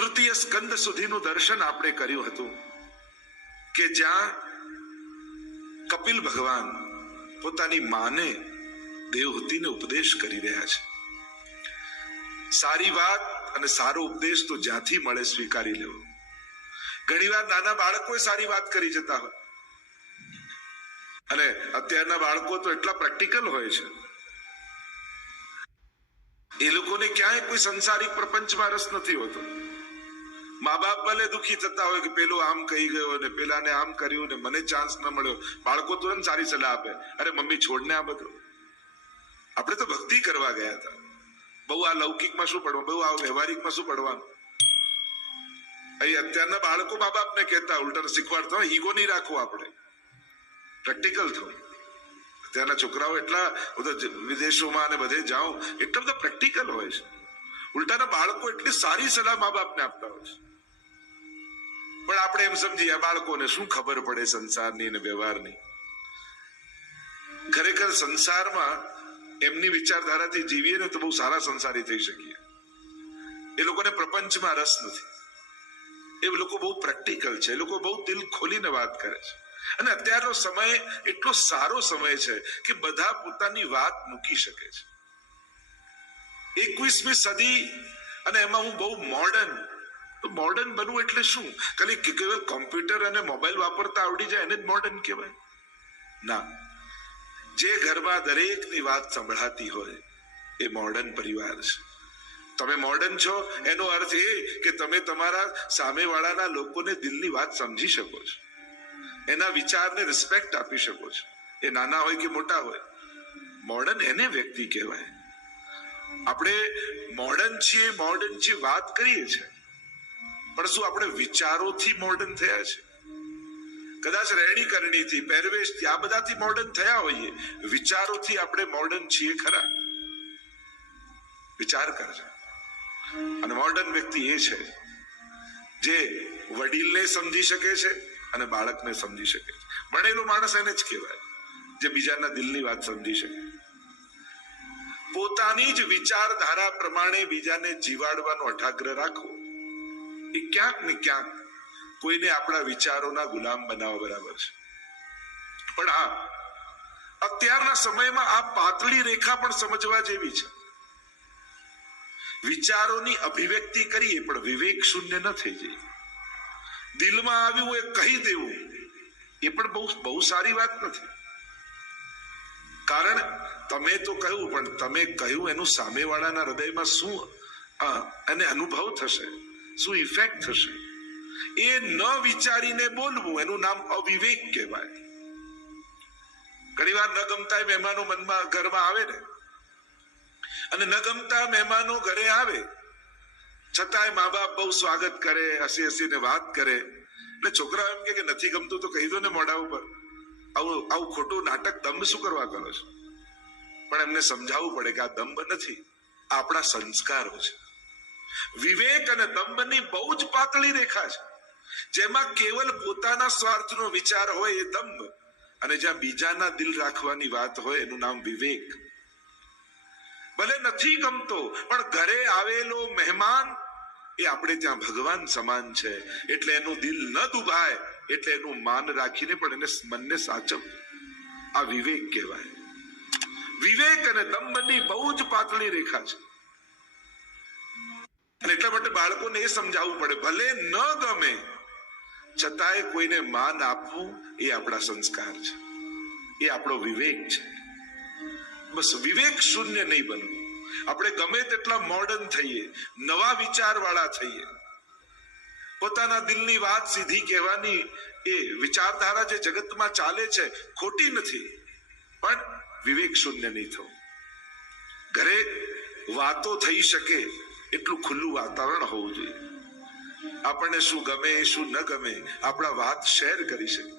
તૃતીય સ્કંદ સુધીનું દર્શન આપણે કર્યું હતું કે જ્યાં કપિલ ભગવાન પોતાની માને દેવહૂતિને ઉપદેશ કરી રહ્યા છે. સારી વાત અને સારો ઉપદેશ તો જ્યાંથી મળે સ્વીકારી લેવો. ઘણીવાર નાના બાળકો સારી વાત કરી જતા હોય, અને અત્યારના બાળકો તો એટલા પ્રેક્ટિકલ હોય છે, એ લોકોને ક્યાંય કોઈ સંસારિક પ્રપંચમાં રસ નથી હોતો. મા બાપ ભલે દુઃખી થતા હોય કે પેલો આમ કહી ગયો ને પેલાને આમ કર્યું ને મને ચાન્સ ન મળ્યો, બાળકો તુરંત સારી સલાહ આપે, અરે મમ્મી છોડને આ બધું, આપણે તો ભક્તિ કરવા ગયા હતા, બહુ આ લૌકિકમાં શું પડવાનું, બહુ આ વ્યવહારિકમાં શું પડવાનું. અહીં અત્યારના બાળકો મા બાપને કહેતા ઉલટા શીખવાડતા હોય, ઈગો નહીં રાખવો, આપણે પ્રેક્ટિકલ થવું. અત્યારના છોકરાઓ એટલા બધા વિદેશોમાં અને બધે જાઓ એટલા બધા પ્રેક્ટિકલ હોય છે, ઉલટાના બાળકો એટલી સારી સલાહ મા બાપને આપતા હોય છે. પણ આપણે એમ સમજીએ આ બાળકોને શું ખબર પડે સંસારની અને વ્યવહારની. ખરેખર સંસારમાં એમની વિચારધારાથી જીવીએ ને તો બહુ સારા સંસારી થઈ શકીએ. એ લોકોને પ્રપંચમાં રસ નથી, એ લોકો બહુ પ્રેક્ટિકલ છે, એ લોકો બહુ દિલ ખોલીને વાત કરે છે. અને અત્યારનો સમય એટલો સારો સમય છે કે બધા પોતાની વાત મૂકી શકે છે. 21મી સદી અને એમાં હું બહુ મોડર્ન, તો મોડર્ન બનવું એટલે શું? ખાલી કેવલ કોમ્પ્યુટર અને મોબાઈલ વાપરતા આવડી જાય એને જ મોડર્ન કહેવાય? ના, જે ઘરમાં દરેકની વાત સંભળાતી હોય એ મોડર્ન પરિવાર છે. તમે મોડર્ન છો એનો અર્થ એ કે તમે તમારા સામેવાળાના લોકોને દિલની વાત સમજી શકો છો, એના વિચારને રિસ્પેક્ટ આપી શકો છો, એ નાના હોય કે મોટા હોય. મોડર્ન એને વ્યક્તિ કહેવાય. આપણે મોડર્ન છીએ વાત કરીએ છીએ, પણ શું આપણે વિચારોથી મોડર્ન થયા છે? કદાચ રહેણી કરણીથી, પહેરવેશથી, આ બધાથી મોડર્ન થયા હોઈએ, વિચારોથી આપણે મોડર્ન છીએ ખરા? વિચાર કરજો. અને મોડર્ન વ્યક્તિ એ છે જે વડીલને સમજી શકે છે અને બાળકને સમજી શકે છે. ભણેલો માણસ એને જ કહેવાય જે બીજાના દિલની વાત સમજી શકે. પોતાની જ વિચારધારા પ્રમાણે બીજાને જીવાડવાનો અઠાગ્રહ રાખવો એ ક્યાંક ને ક્યાંક કોઈને આપણા વિચારોના ગુલામ બનાવવા બરાબર છે. પણ હા, અત્યારના સમયમાં આ પાતળી રેખા પણ સમજવા જેવી છે. વિચારોની અભિવ્યક્તિ કરીએ પણ વિવેક શૂન્ય ન થઈ જાય. દિલમાં આવ્યું એ કહી દેવું એ પણ બહુ સારી વાત નથી. કારણ તમે તો કહ્યું, પણ તમે કહ્યું એનું સામેવાળાના હૃદયમાં શું એને અનુભવ થશે, શું ઇફેક્ટ થશે, એ ન વિચારીને બોલવું એનું નામ અવિવેક કહેવાય. ઘણી વાર ન ગમતા મહેમાનો મનમાં ઘરમાં આવે ને, અને ન ગમતા મહેમાનો ઘરે આવે છતાંય મા બાપ બહુ સ્વાગત કરે, હસી હસીને વાત કરે, એટલે છોકરા એમ કે નથી ગમતું તો કહી દો ને મોઢા ઉપર, આવું ખોટું નાટક દંભ શું કરવા કરો છો? પણ એમને સમજાવવું પડે કે આ દંભ નથી, આ આપણા સંસ્કારો છે. વિવેક અને દંભની બહુ જ પાતળી રેખા છે. જેમાં કેવલ પોતાના સ્વાર્થનો વિચાર હોય એ દંભ, અને જ્યાં બીજાના દિલ રાખવાની વાત હોય એનું નામ વિવેક. ભલે નથી ગમતો પણ ઘરે આવેલો મહેમાન એ આપણે ત્યાં ભગવાન સમાન છે, એટલે એનું દિલ ન દુભાય, એટલે એનું માન રાખીને પણ એને મનને સાચવ. આ વિવેક કહેવાય. વિવેક અને દંભની બહુ જ પાતળી રેખા છે. અને એટલા માટે બાળકોને એ સમજાવવું પડે, ભલે ન ગમે છતાંય કોઈને માન આપવું એ આપણા સંસ્કાર છે, એ આપણો વિવેક છે. બસ વિવેક શૂન્ય નહીં બનવું. આપણે ગમે તેટલા મોડર્ન થઈએ, નવા વિચાર વાળા થઈએ, પોતાના દિલની વાત સીધી કહેવાની એ વિચારધારા જે જગતમાં ચાલે છે ખોટી નથી, પણ વિવેક શૂન્ય નહીં થવું. ઘરે વાતો થઈ શકે એટલું ખુલ્લું વાતાવરણ હોવું જોઈએ. આપણને શું ગમે શું ન ગમે આપણા વાત શેર કરી શકે.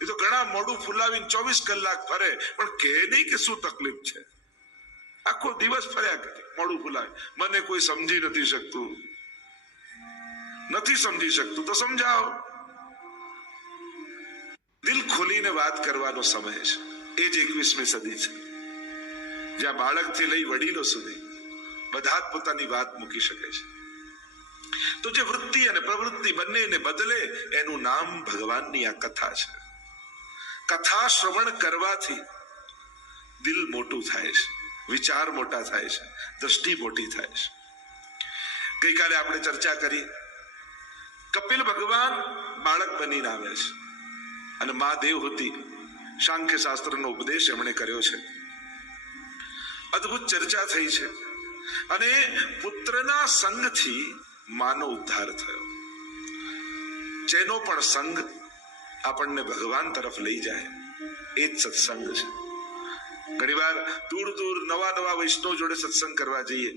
એ તો ઘણા મોઢું ફુલાવીને 24 કલાક ફરે પણ કહે નહીં કે શું તકલીફ છે. આખો દિવસ ફર્યા કરે મોઢું ફુલાવે, મને કોઈ સમજી નથી શકતું તો સમજાવો. દિલ ખોલીને વાત કરવાનો સમય છે. એ જ 21મી સદી છે, જ્યાં બાળકથી લઈ વડીલો સુધી બધા જ પોતાની વાત મૂકી શકે છે. તો જે વૃત્તિ અને પ્રવૃત્તિ બંનેને બદલે એનું નામ ભગવાનની આ કથા છે. કથા શ્રવણ કરવાથી દિલ મોટું થાય છે, વિચાર મોટા થાય છે, દ્રષ્ટિ મોટી થાય છે. ગઈકાલે આપણે ચર્ચા કરી, કપિલ ભગવાન બાળક બનીને આવ્યા છે અને મા દેવહૂતિ સાંખ્ય શાસ્ત્રનો ઉપદેશ એમણે કર્યો છે. અદ્ભુત ચર્ચા થઈ છે અને પુત્રના સંગથી માનો ઉદ્ધાર થયો. જેનો પણ સંગ આપણને ભગવાન તરફ લઈ જાય એ જ સત્સંગ છે. ઘણી વાર દૂર દૂર નવા નવા વૈષ્ણવ જોડે સત્સંગ કરવા જઈએ,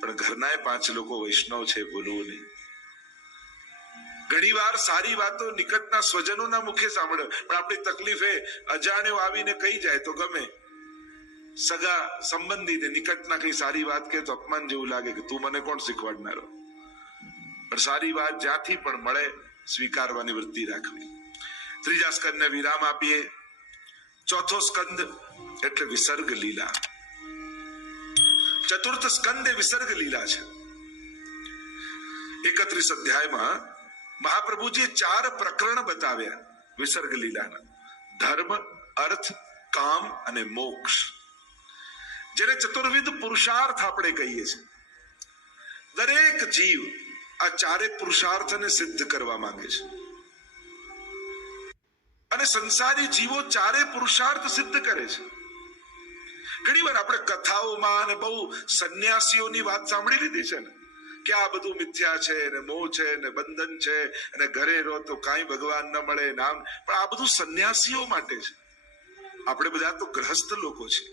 પણ ઘરના 5 લોકો વૈષ્ણવ છે બોલવું નહીં. ઘણી વાર સારી વાતો નિકટના સ્વજનોના મુખે સાંભળે, પણ આપણી તકલીફ એ અજાણ્યો આવીને કહી જાય તો ગમે. સગા સંબંધી નિકટના કઈ સારી વાત કહે તો અપમાન જેવું લાગે કે તું મને કોણ શીખવાડનારો. પણ સારી વાત જ્યાંથી પણ મળે સ્વીકારવાની વૃત્તિ રાખવી. ત્રીજા સ્કંદને વિરામ આપીએ. ચોથો સ્કંદ એટલે વિસર્ગ લીલા. ચતુર્થ સ્કંદ એ વિસર્ગ લીલા છે. 31 અધ્યાયમાં મહાપ્રભુજીએ 4 પ્રકરણ બતાવ્યા વિસર્ગ લીલાના: ધર્મ, અર્થ, કામ અને મોક્ષ. જેને ચતુર્વિધ પુરુષાર્થ આપણે કહીએ છીએ. દરેક જીવ આ 4 પુરુષાર્થને સિદ્ધ કરવા માંગે છે અને સંસારી જીવો 4 પુરુષાર્થ સિદ્ધ કરે છે. ઘણી વાર આપણે કથાઓમાં અને બહુ સંન્યાસીઓની વાત સાંભળી લીધી છે ને કે આ બધું મિથ્યા છે ને મોહ છે ને બંધન છે અને ઘરે રહો તો કાંઈ ભગવાન ન મળે નામ. પણ આ બધું સંન્યાસીઓ માટે છે. આપણે બધા તો ગ્રહસ્થ લોકો છીએ,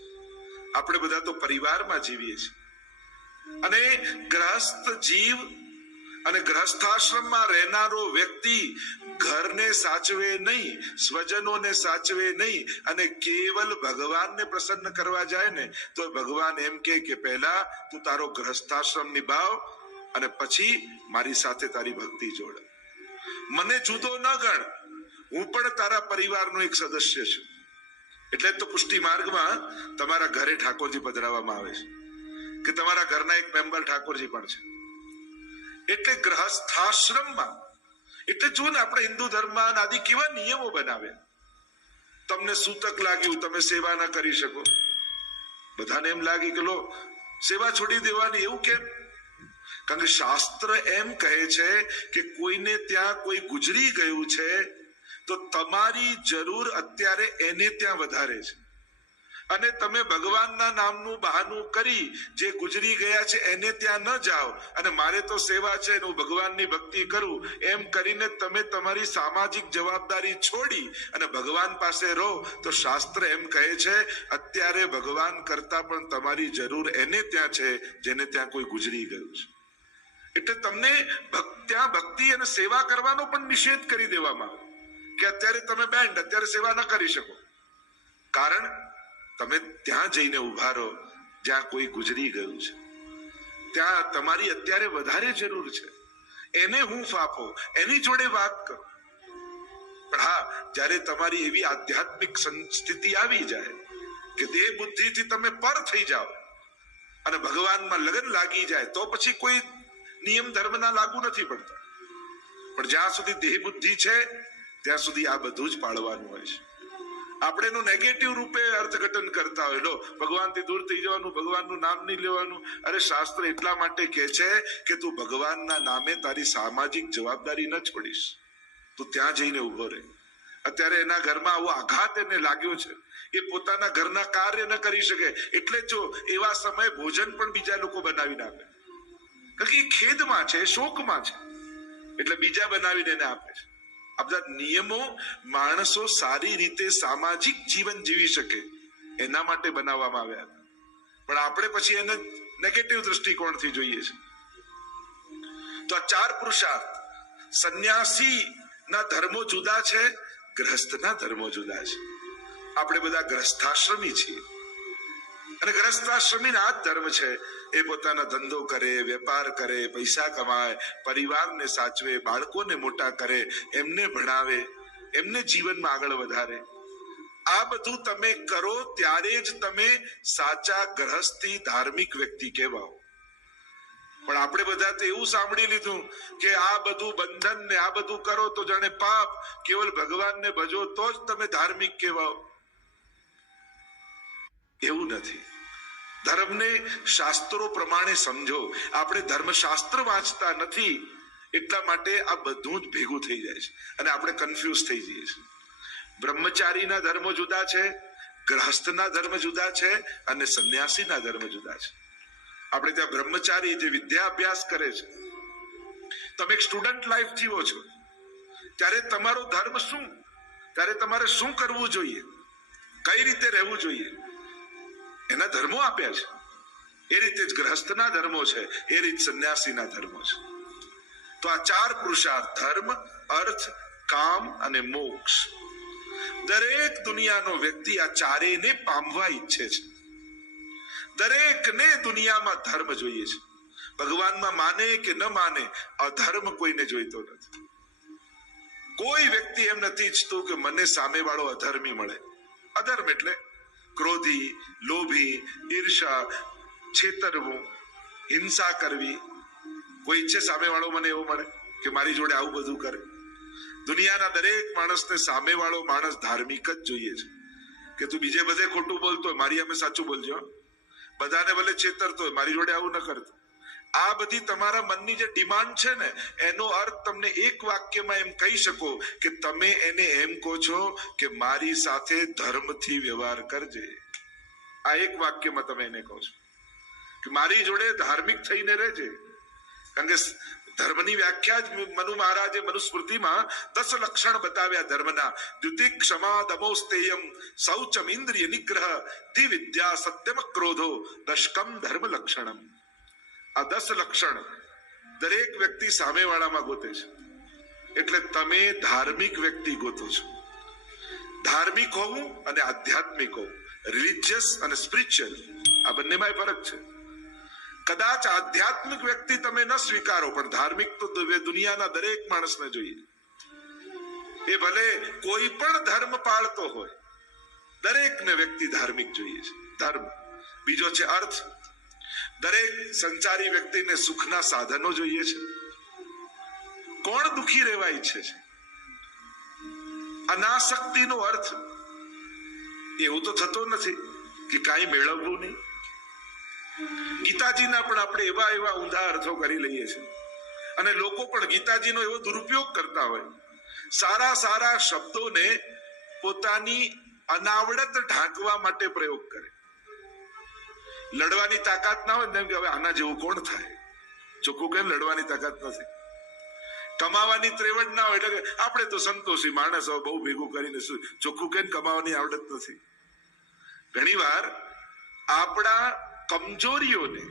આપણે બધા તો પરિવારમાં જીવીએ છીએ અને ગ્રહસ્થ જીવ અને ગ્રહસ્થાશ્રમમાં રહેનારો વ્યક્તિ ઘરને સાચવે નહીં, સ્વજનોને સાચવે નહીં અને કેવલ ભગવાનને પ્રસન્ન કરવા જાય ને તો ભગવાન એમ કે પહેલા તું તારો ગ્રહસ્થાશ્રમ નિભાવ અને પછી મારી સાથે તારી ભક્તિ જોડ. મને જુદો ન ગણ, હું પણ તારા પરિવારનો એક સદસ્ય છું. એટલે તો પુષ્ટિ માર્ગમાં તમારા ઘરે ઠાકોરજી પધરાવવામાં આવે છે કે તમારા ઘરના એક મેમ્બર ઠાકોરજી પણ છે. એટલે ગ્રહસ્થાશ્રમમાં એટલે જો ને આપણે હિન્દુ ધર્મમાં આદિ કેવા નિયમો બનાવ્યા. તમને સૂતક લાગ્યું, તમે સેવા ના કરી શકો. બધાને એમ લાગે કે લો સેવા છોડી દેવાની, એવું કેમ? કારણ કે શાસ્ત્ર એમ કહે છે કે કોઈને ત્યાં કોઈ ગુજરી ગયું છે તો તમારી જરૂર અત્યારે એને ત્યાં વધારે છે અને તમે ભગવાનના નામનું બહાનું કરી જે ગુજરી ગયા છે એને ત્યાં ન જાઓ અને મારે તો સેવા છે હું ભગવાનની ભક્તિ કરું એમ કરીને તમે તમારી સામાજિક જવાબદારી છોડી અને ભગવાન પાસે રહો તો શાસ્ત્ર એમ કહે છે અત્યારે ભગવાન કરતા પણ તમારી જરૂર એને ત્યાં છે જેને ત્યાં કોઈ ગુજરી ગયું છે. એટલે તમને ત્યાં ભક્તિ અને સેવા કરવાનો પણ નિષેધ કરી દેવામાં આવે કે અત્યારે તમે બેન્ડ અત્યારે સેવા ન કરી શકો. કારણ તમે ત્યાં જઈને ઉભા રહો જ્યાં કોઈ ગુજરી ગયું છે, ત્યાં તમારી અત્યારે વધારે જરૂર છે. એને હૂંફ આપો, એની જોડે વાત કરો. પણ હા, જ્યારે તમારી એવી આધ્યાત્મિક સ્થિતિ આવી જાય કે દેહ બુદ્ધિથી તમે પર થઈ જાઓ અને ભગવાનમાં લગન લાગી જાય તો પછી કોઈ નિયમ ધર્મના લાગુ નથી પડતા. પણ જ્યાં સુધી દેહ બુદ્ધિ છે ત્યાં સુધી આ બધું જ પાળવાનું હોય છે. આપણે એનું નેગેટિવ રૂપે અર્થઘટન કરતા હોય, લો ભગવાનથી દૂર થઈ જવાનું, ભગવાનનું નામ નહીં લેવાનું. અરે શાસ્ત્ર એટલા માટે કહે છે કે તું ભગવાનના નામે તારી સામાજિક જવાબદારી ન છોડીશ, તું ત્યાં જઈને ઉભો રહે. અત્યારે એના ઘરમાં આવો આઘાત એને લાગ્યો છે, એ પોતાના ઘરના કાર્ય ન કરી શકે એટલે જો એવા સમયે ભોજન પણ બીજા લોકો બનાવીને આપે, કારણ કે એ ખેદમાં છે, શોકમાં છે એટલે બીજા બનાવીને એને આપે છે. આ બધા નિયમો માણસો સારી રીતે સામાજિક જીવન જીવી શકે એના માટે બનાવવામાં આવ્યા હતા. પણ આપણે પછી એને નેગેટિવ દ્રષ્ટિકોણથી જોઈએ છે. તો આ 4 પુરુષાર્થ, સંન્યાસી ના ધર્મો જુદા છે, ગ્રહસ્થના ધર્મો જુદા છે. આપણે બધા ગ્રહસ્થાશ્રમી છીએ અને ગ્રહસ્થાશ્રમીના આ જ ધર્મ છે. એ પોતાના ધંધો કરે, વેપાર કરે, પૈસા કમાય, પરિવારને સાચવે, બાળકોને મોટા કરે, એમને ભણાવે, એમને જીવનમાં આગળ વધારે. આ બધું તમે કરો ત્યારે જ તમે સાચા ગ્રહસ્થી ધાર્મિક વ્યક્તિ કહેવાઓ. પણ આપણે બધા તો એવું સાંભળી લીધું કે આ બધું બંધન ને આ બધું કરો તો જાણે પાપ, કેવલ ભગવાનને ભજો તો જ તમે ધાર્મિક કહેવાઓ. એવું નથી. ધર્મને શાસ્ત્રો પ્રમાણે સમજો. આપણે ધર્મશાસ્ત્ર વાંચતા નથી એટલા માટે આ બધું જ ભેગું થઈ જાય છે અને આપણે કન્ફ્યુઝ થઈ જઈએ છીએ. બ્રહ્મચારીના ધર્મો જુદા છે, ગ્રહસ્થના ધર્મ જુદા છે અને સંન્યાસીના ધર્મ જુદા છે. આપણે ત્યાં બ્રહ્મચારી જે વિદ્યા અભ્યાસ કરે છે, તમે એક સ્ટુડન્ટ લાઈફ જીવો છો, ત્યારે તમારો ધર્મ શું, ત્યારે તમારે શું કરવું જોઈએ, કઈ રીતે રહેવું જોઈએ, એના ધર્મો આપ્યા છે. એ રીતે જ ગ્રહસ્થના ધર્મો છે, એ રીતે સંન્યાસીના ધર્મો છે. તો આ 4 પુરુષાર્થ, ધર્મ, અર્થ, કામ અને મોક્ષ, દરેક દુનિયાનો વ્યક્તિ આ ચારેયને પામવા ઈચ્છે છે. દરેકને દુનિયામાં ધર્મ જોઈએ છે. ભગવાનમાં માને કે ન માને, અધર્મ કોઈને જોઈતો નથી. કોઈ વ્યક્તિ એમ નથી ઈચ્છતું કે મને સામેવાળો અધર્મી મળે. અધર્મ એટલે ક્રોધી, લોભી, ઈર્ષા, છેતરવું, હિંસા કરવી. કોઈ ઈચ્છે સામેવાળો મને એવો મળે કે મારી જોડે આવું બધું કરે? દુનિયાના દરેક માણસને સામેવાળો માણસ ધાર્મિક જ જોઈએ છે કે તું બીજે બધે ખોટું બોલતો હોય, મારી અમે સાચું બોલજો. બધાને ભલે છેતરતો હોય, મારી જોડે આવું ન કરતો. આ બધી તમારા મનની જે ડિમાન્ડ છે ને, એનો અર્થ તમને એક વાક્યમાં એમ કહી શકો કે તમે એને એમ કહો છો કે મારી સાથે ધર્મથી વ્યવહાર કરજે. આ એક વાક્યમાં તમે એને કહો છો કે મારી જોડે ધાર્મિક થઈને રહેજે. કારણ કે ધર્મની વ્યાખ્યા જ મનુ મહારાજે મનુસ્મૃતિમાં 10 લક્ષણ બતાવ્યા ધર્મના. દ્યુતિ, ક્ષમા, દમો, સ્થેયમ, શૌચમ, ઇન્દ્રિય નિગ્રહ, દ્વિવિદ્યા, સત્યમ, ક્રોધો, દશકમ ધર્મ લક્ષણમ. આ 10 લક્ષણ દરેક વ્યક્તિ સામેવાળામાં ગોતે છે. એટલે તમે ધાર્મિક વ્યક્તિ ગોતો છો. ધાર્મિક હોવું અને આધ્યાત્મિક હોવું, રિલિજિયસ અને સ્પિરિચ્યુઅલ, આ બંનેમાં ફરક છે. કદાચ આધ્યાત્મિક વ્યક્તિ તમે ન સ્વીકારો, પણ ધાર્મિક તો દુનિયાના દરેક માણસને જોઈએ. એ ભલે કોઈ પણ ધર્મ પાળતો હોય, દરેકને વ્યક્તિ ધાર્મિક જોઈએ છે. ધર્મ. બીજો છે અર્થ. દરેક સંસારી વ્યક્તિને સુખના સાધનો જોઈએ છે. કોણ દુખી રહેવા ઈચ્છે છે? અનાસક્તિનો અર્થ એવું તો થતો નથી કે કાંઈ મેળવવું નહીં. ગીતાજીના પણ આપણે એવા ઊંધા અર્થો કરી લઈએ છીએ અને લોકો પણ ગીતાજીનો એવો દુરુપયોગ કરતા હોય. સારા શબ્દોને પોતાની અનાવડત ઢાંકવા માટે પ્રયોગ કરે. લડવાની તાકાત ના હોય ને કે હવે આના જેવું કોણ થાય, ચોખ્ખું કેમ લડવાની તાકાત નથી. કમાવાની ત્રેવડ ના હોય એટલે આપણે તો સંતોષી માણસ, બહુ ભેગું કરીને ચોખ્ખું કેમ કમાવાની આવડત નથી. ઘણી વાર આપણા કમજોરીઓને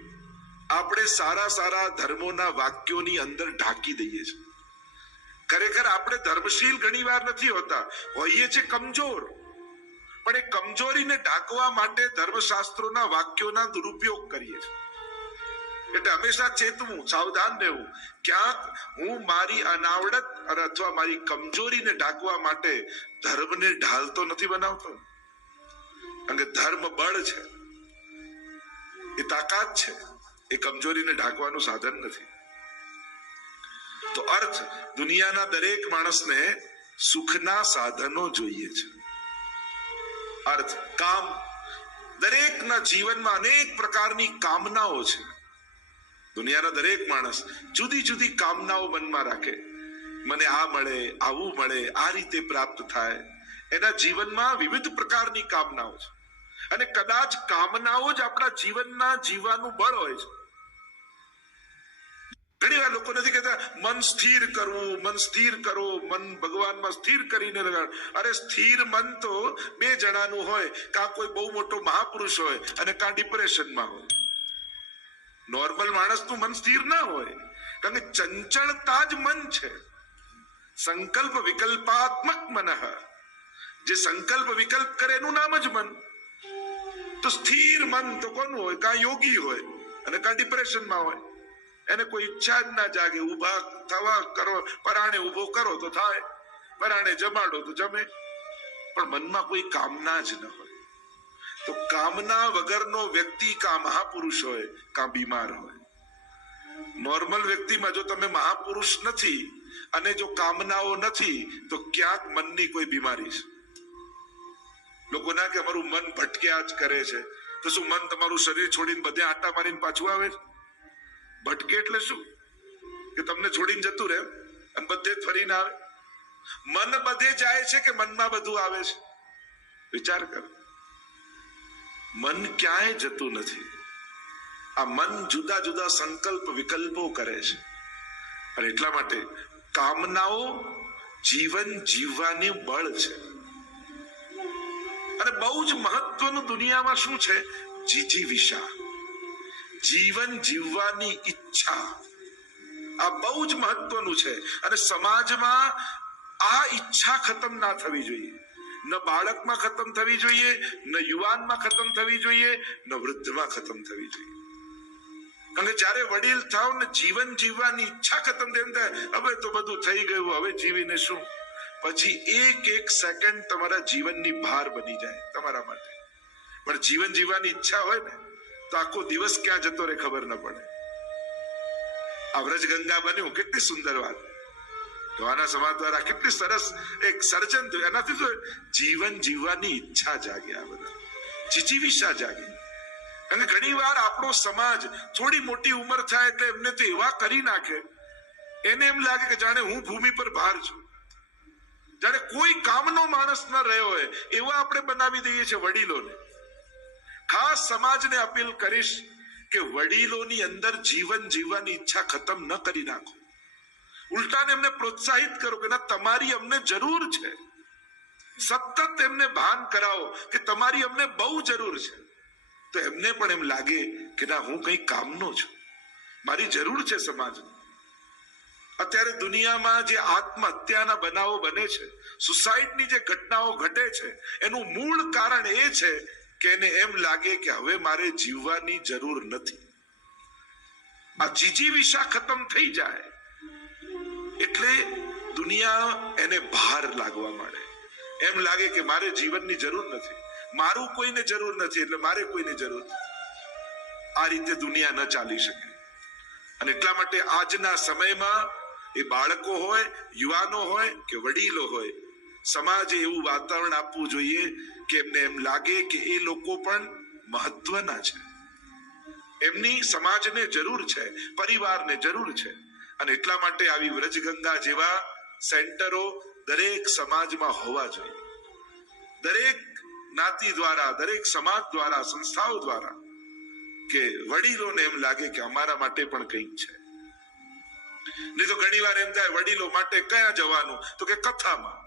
આપણે સારા ધર્મોના વાક્યોની અંદર ઢાંકી દઈએ છીએ. ખરેખર આપણે ધર્મશીલ ઘણી વાર નથી હોતા, હોઈએ છે કમજોર, પણ એ કમજોરીને ઢાંકવા માટે ધર્મશાસ્ત્રોના વાક્યોના દુરુપયોગ કરીએ છીએ. એટલે હંમેશા ચેતવું, સાવધાન રહેવું. ક્યાંક હું મારી અનાવડત અથવા મારી કમજોરીને ઢાંકવા માટે ધર્મને ઢાલતો નથી બનાવતો. કારણ કે ધર્મ બળ છે, એ તાકાત છે, એ કમજોરીને ઢાંકવાનું સાધન નથી. તો અર્થ, દુનિયાના દરેક માણસને સુખના સાધનો જોઈએ છે. અર્થ. કામ. દરેકના જીવનમાં અનેક પ્રકારની કામનાઓ છે. દુનિયાના દરેક માણસ જુદી કામનાઓ મનમાં રાખે. મને આ મળે, આવું મળે, આ રીતે પ્રાપ્ત થાય. એના જીવનમાં વિવિધ પ્રકારની કામનાઓ છે અને કદાચ કામનાઓ જ આપણા જીવનના જીવવાનું બળ હોય છે. ઘણી વાર લોકો નથી કહેતા મન સ્થિર કરવું, મન સ્થિર કરો, મન ભગવાનમાં સ્થિર કરીને લગાડ. અરે સ્થિર મન તો 2 જણાનું હોય, કાં કોઈ બહુ મોટો મહાપુરુષ હોય અને કાં ડિપ્રેશનમાં હોય. નોર્મલ માણસનું મન સ્થિર ના હોય, કારણ કે ચંચળતા જ મન છે. સંકલ્પ વિકલ્પાત્મક મનઃ. જે સંકલ્પ વિકલ્પ કરે એનું નામ જ મન. તો સ્થિર મન તો કોનું હોય? કાં યોગી હોય અને કાં ડિપ્રેશનમાં હોય. એને કોઈ ઈચ્છા જ ના જાગે. ઉભા થવા કરો, પરાણે ઉભો કરો તો થાય, પરાણે જમાડો તો જમે, પણ મનમાં કોઈ કામના જ ન હોય. તો કામના વગરનો વ્યક્તિ કાં મહાપુરુષ હોય કાં બીમાર હોય. નોર્મલ વ્યક્તિમાં જો તમે મહાપુરુષ નથી અને જો કામનાઓ નથી તો ક્યાંક મનની કોઈ બીમારી છે. લોકો ના કે અમારું મન ભટક્યા જ કરે છે, તો શું મન તમારું શરીર છોડીને બધે આટા મારીને પાછું આવે છે? ભટકે એટલે શું? કે તમને છોડીને જતું રહે અને બધે ફરીને આવે? મન બધે જાય છે કે મનમાં બધું આવે છે? વિચાર કર. મન ક્યાંય જતું નથી. આ મન જુદા જુદા સંકલ્પ વિકલ્પો કરે છે, અને એટલા માટે કામનાઓ જીવન જીવવાની બળ છે. અને બહુ જ મહત્વનું દુનિયામાં શું છે? જીજીવિષા, જીવન જીવવાની ઈચ્છા. આ બહુ જ મહત્વનું છે. અને સમાજમાં આ ઈચ્છા ખતમ ના થવી જોઈએ. ન બાળકમાં ખતમ થવી જોઈએ, ન યુવાનમાં ખતમ થવી જોઈએ, ન વૃદ્ધમાં ખતમ થવી જોઈએ. અને જ્યારે વડીલ થાવ ને જીવન જીવવાની ઈચ્છા ખતમ થાય, હવે તો બધું થઈ ગયું, હવે જીવીને શું? પછી એક એક સેકન્ડ તમારા જીવનની ભાર બની જાય તમારા માટે. પણ જીવન જીવવાની ઈચ્છા હોય ને તો આખો દિવસ ક્યાં જતો રહે ખબર ન પડે. આ વ્રજગંગા બન્યું, કેટલી સુંદર વાત. આના સમાજ દ્વારા કેટલી સરસ એક સર્જન થયું. એનાથી તો જીવન જીવવાની ઈચ્છા જાગે, આ બધા જીજીવિષા જાગે. અને ઘણી વાર આપણો સમાજ થોડી મોટી ઉંમર થાય એટલે એમને તો એવા કરી નાખે, એને એમ લાગે કે જાણે હું ભૂમિ પર ભાર છું, જાણે કોઈ કામનો માણસ ન રહ્યો હોય એવા આપણે બનાવી દઈએ છીએ વડીલોને. ખાસ સમાજને અપીલ કરીશ કે વડીલોની અંદર જીવન જીવવાની ઈચ્છા ખતમ ન કરી નાખો. ઉલટાને એમને પ્રોત્સાહિત કરો કે ના, તમારી અમને જરૂર છે. સતત એમને ભાન કરાવો કે તમારી અમને બહુ જરૂર છે. તો એમને પણ એમ લાગે કે ના, હું કઈ કામનો છું, મારી જરૂર છે સમાજને. અત્યારે દુનિયામાં જે આત્મહત્યાના બનાવો બને છે, સુસાઇડની જે ઘટનાઓ ઘટે છે, એનું મૂળ કારણ એ છે કે એને એમ લાગે કે હવે મારે જીવવાની જરૂર નથી. આ જીજીવિષા ખતમ થઈ જાય એટલે દુનિયા એને ભાર લાગવા માંડે. એમ લાગે કે મારે જીવનની જરૂર નથી, મારું કોઈને જરૂર નથી, એટલે મારે કોઈને જરૂર નથી. આ રીતે દુનિયા ન ચાલી શકે. અને એટલા માટે આજના સમયમાં એ બાળકો હોય, યુવાનો હોય કે વડીલો હોય, સમાજે એવું વાતાવરણ આપવું જોઈએ કે એમને એમ લાગે કે એ લોકો પણ મહત્વના છે, એમની સમાજને જરૂર છે, પરિવારને જરૂર છે. અને એટલા માટે આવી વ્રજગંગા જેવા સેન્ટરો દરેક સમાજમાં હોવા જોઈએ. દરેક જ્ઞાતિ દ્વારા, દરેક સમાજ દ્વારા, સંસ્થાઓ દ્વારા, કે વડીલોને એમ લાગે કે અમારા માટે પણ કંઈક છે. નહીં તો ઘણી વાર એમ થાય વડીલો માટે કયા જવાનું, તો કે કથામાં.